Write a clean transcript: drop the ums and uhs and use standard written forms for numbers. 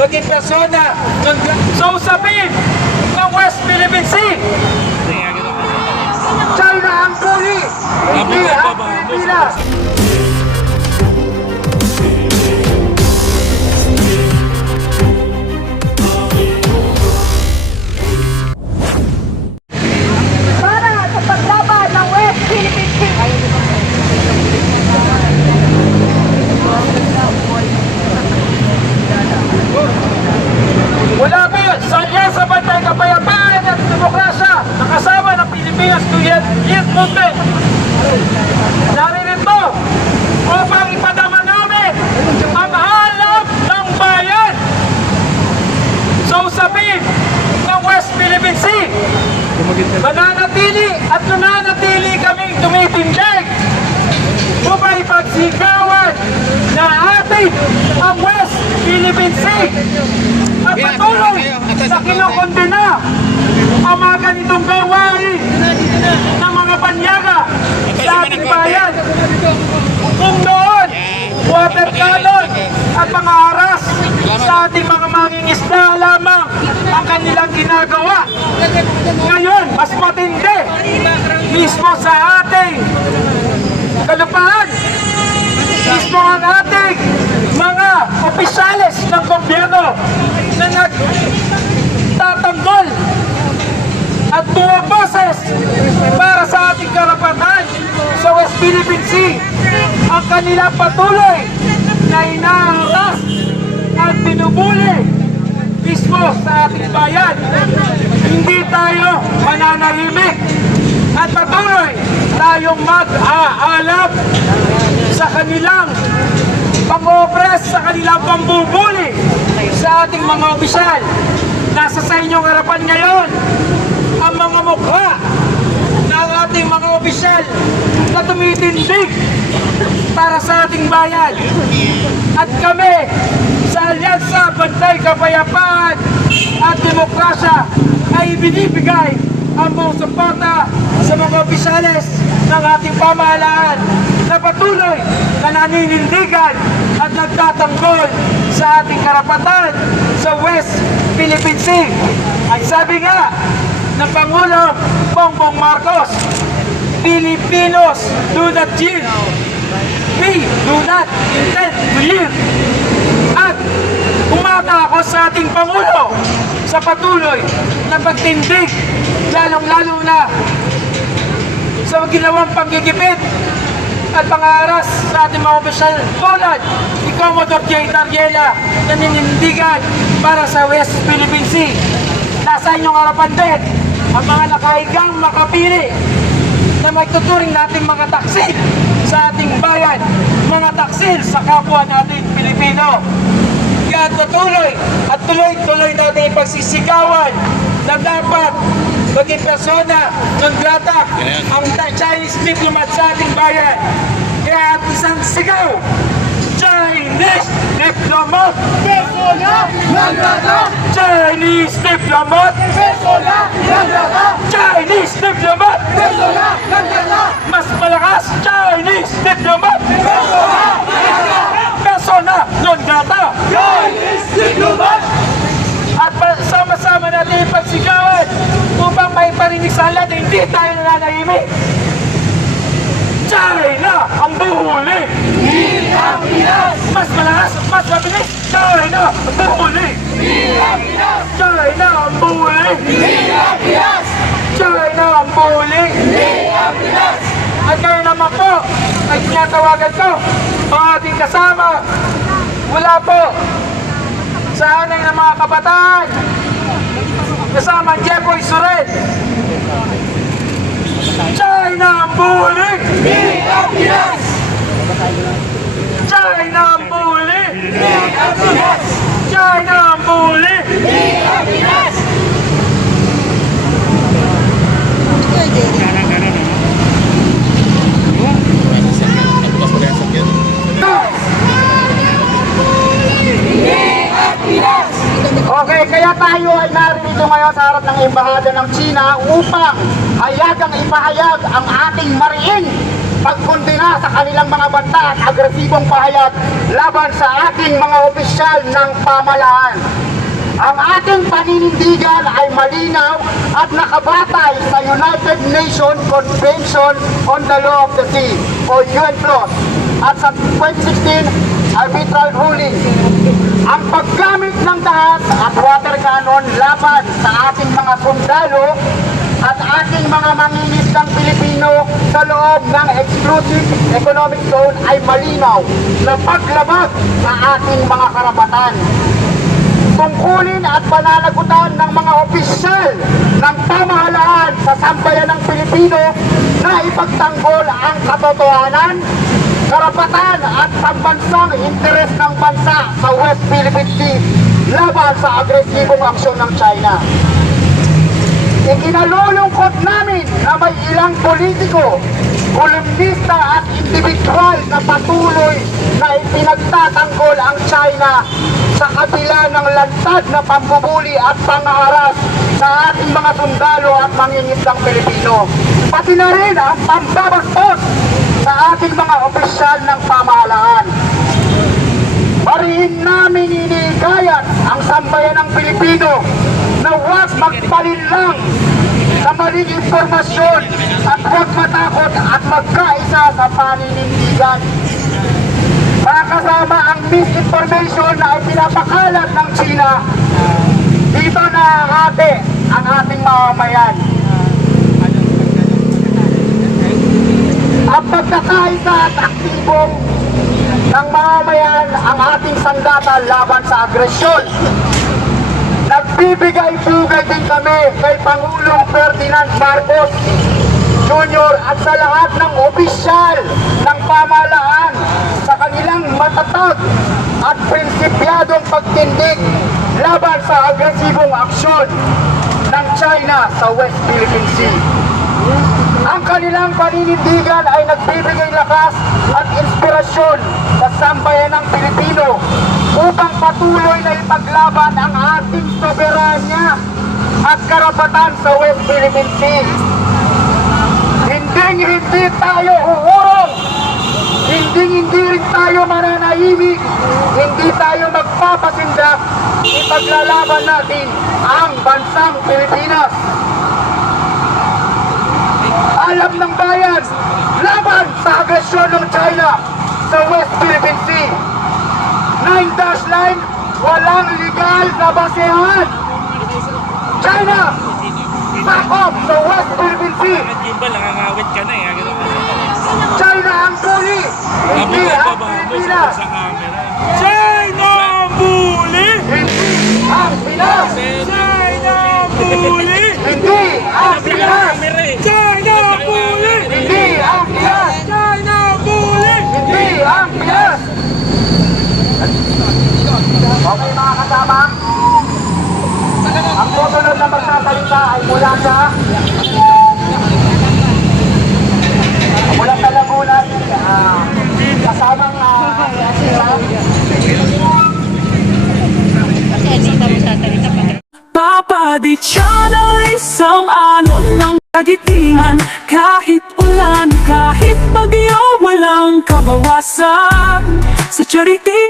maging persona sa usapin ng West Philippine Sea. China ang puli, hindi ang Pilipinas. Para sa paglaban ng West Philippine Sea. Mula po sa Alianza Bantay Kapayapaan at Demokrasya, nakasama ng Pilipinas to Youth Movement. Naririto upang ipadama namin ang halap ng bayan sa usapin ng West Philippine Sea. Nananatili kaming tumitindig upang ipagsigawan na atin ang West Philippine Sea at patuloy sa kinokondena ang mga ganitong gawain ng mga panyaga sa ating bayan. Kung noon, water cannon at mga aras sa ating mga mangingisda lamang ang kanilang ginagawa. Ngayon, mas matindi mismo sa ating kalupaan, mismo ang ating mga opisyales ng gobyerno na nagtatanggol at bumaboses para sa ating karapatan sa West Philippine Sea. Ang kanilang patuloy na inaharas at binubuli mismo sa ating bayan. Hindi tayo mananahimik at patuloy tayong mag-aalab sa kanilang pang-opres, sa kanilang pambubuli sa ating mga opisyal. Nasa sa inyong harapan ngayon ang mga mukha ng ating mga opisyal na tumitindig para sa ating bayan. At kami sa Alianza Bantay Kapayapaan at Demokrasya ay binibigay ang buong suporta sa mga opisyales ng ating pamahalaan na patuloy na naninindigan at nagtatanggol sa ating karapatan sa West Philippine Sea. Ay sabi nga ng Pangulong Bongbong Marcos, Filipinos do not yield, we do not intend to yield. At umata ako sa ating Pangulo sa patuloy na pagtindig, lalong-lalo na sa ginawang panggigipit at pangaras sa ating mga opisyal tulad ni Commodore J. Darriela na ninindigan para sa West Philippine Sea. Nasa inyong harapan din ang mga nakahigang makapili na magtuturing nating mga taksil sa ating bayan, mga taksil sa kapwa nating Pilipino. Kaya tutuloy at tuloy-tuloy natin ipagsisigawan na dapat maging persona non grata ang Chinese diplomat sa ating bayan. Kaya at isang sigaw, Chinese diplomat, persona non grata! Chinese diplomat, persona non grata! Chinese diplomat, persona non grata! Mas malakas, Chinese diplomat, persona non grata! Persona non grata! Chinese diplomat! At sama-sama natin ipagsigawan upang may parinig sa lahat na hindi tayo nananahimik. China ang buhuli! Pilipinas! Mas malakas, mas mabilis! China ang buhuli! Pilipinas! China ang buhuli! Pilipinas! China ang buhuli! Pilipinas! At kayo naman po ay tinatawagan ko ang ating kasama mula po sa anay ng mga kabataan kasama Jeffoy Surel. China ang buhuli! Pilipinas! China ang buhuli! Pilipinas! China ang buhuli! Pilipinas! Okay, kaya tayo ay narito ngayon sa harap ng Embahada ng China upang hayagang ipahayag ang ating mariin pagkondena sa kanilang mga banta at agresibong pahayag laban sa ating mga opisyal ng pamahalaan. Ang ating paninindigan ay malinaw at nakabatay sa United Nations Convention on the Law of the Sea o UNCLOS at sa 2016 arbitral ruling. Ang paggamit ng dahat at water cannon laban sa ating mga sundalo at ating mga mangingisdang Pilipino sa loob ng exclusive economic zone ay malinaw na paglabag sa ating mga karapatan. Tungkulin at pananagutan ng mga opisyal ng pamahalaan sa sambayan ng Pilipino na ipagtanggol ang katotohanan, karapatan at pambansang interes ng bansa sa West Philippine Sea laban sa agresibong aksyon ng China. Ikinalulungkot namin na may ilang politiko, kolumnista at individual na patuloy na ipinagtatanggol ang China sa kabila ng lantad na pambubuli at pangaharas sa ating mga sundalo at mangingisdang Pilipino. Pati na rin ang pambabastos sa ating mga opisyal ng pamahalaan. Marihin namin inikayat ang sambayan ng Pilipino na huwag magpalinlang sa maling impormasyon at huwag matakot at magkaisa sa paninindigan. Para kasama ang misinformation na ipinapakalat ng China, dito na ate ang ating mamamayan. Ang pagkakaisa at aktibong ng mamamayan ang ating sanggata laban sa agresyon. Nagbibigay-bugay din kami kay Pangulong Ferdinand Marcos Jr. at sa lahat ng opisyal ng pamahalaan sa kanilang matatag at prinsipyadong pagtindig laban sa agresibong aksyon ng China sa West Philippine Sea. Ang kanilang paninindigan ay nagbibigay lakas at inspirasyon sa sambayan ng Pilipino upang patuloy na ipaglaban ang ating soberanya at karapatan sa West Philippine Sea. Hindi tayo uurong, hindi rin tayo mananahimik, hindi tayo magpapasindak, ipaglalaban natin ang bansang Pilipinas. Alam ng bayan, laban sa agresyon ng China sa West Philippine Sea. 9-dash line, walang legal na basehan. China, back off sa West Philippine Sea. Gimbal, nangangawit ka na eh. China ang bully, hindi ang Pilipinas. China bully! Hindi ang Pinas. China bully! Hindi ang Pinas. China bully! Hindi ang Pinas. China bully! Hindi ang Pinas. Okay mga kasama, ang susunod na magsasalita ay mula sa Laguna, kasamang Papa Di Channel, isang ano ng kagitingan. Kahit ulan, kahit bagyo, walang kabawasan. Sa charity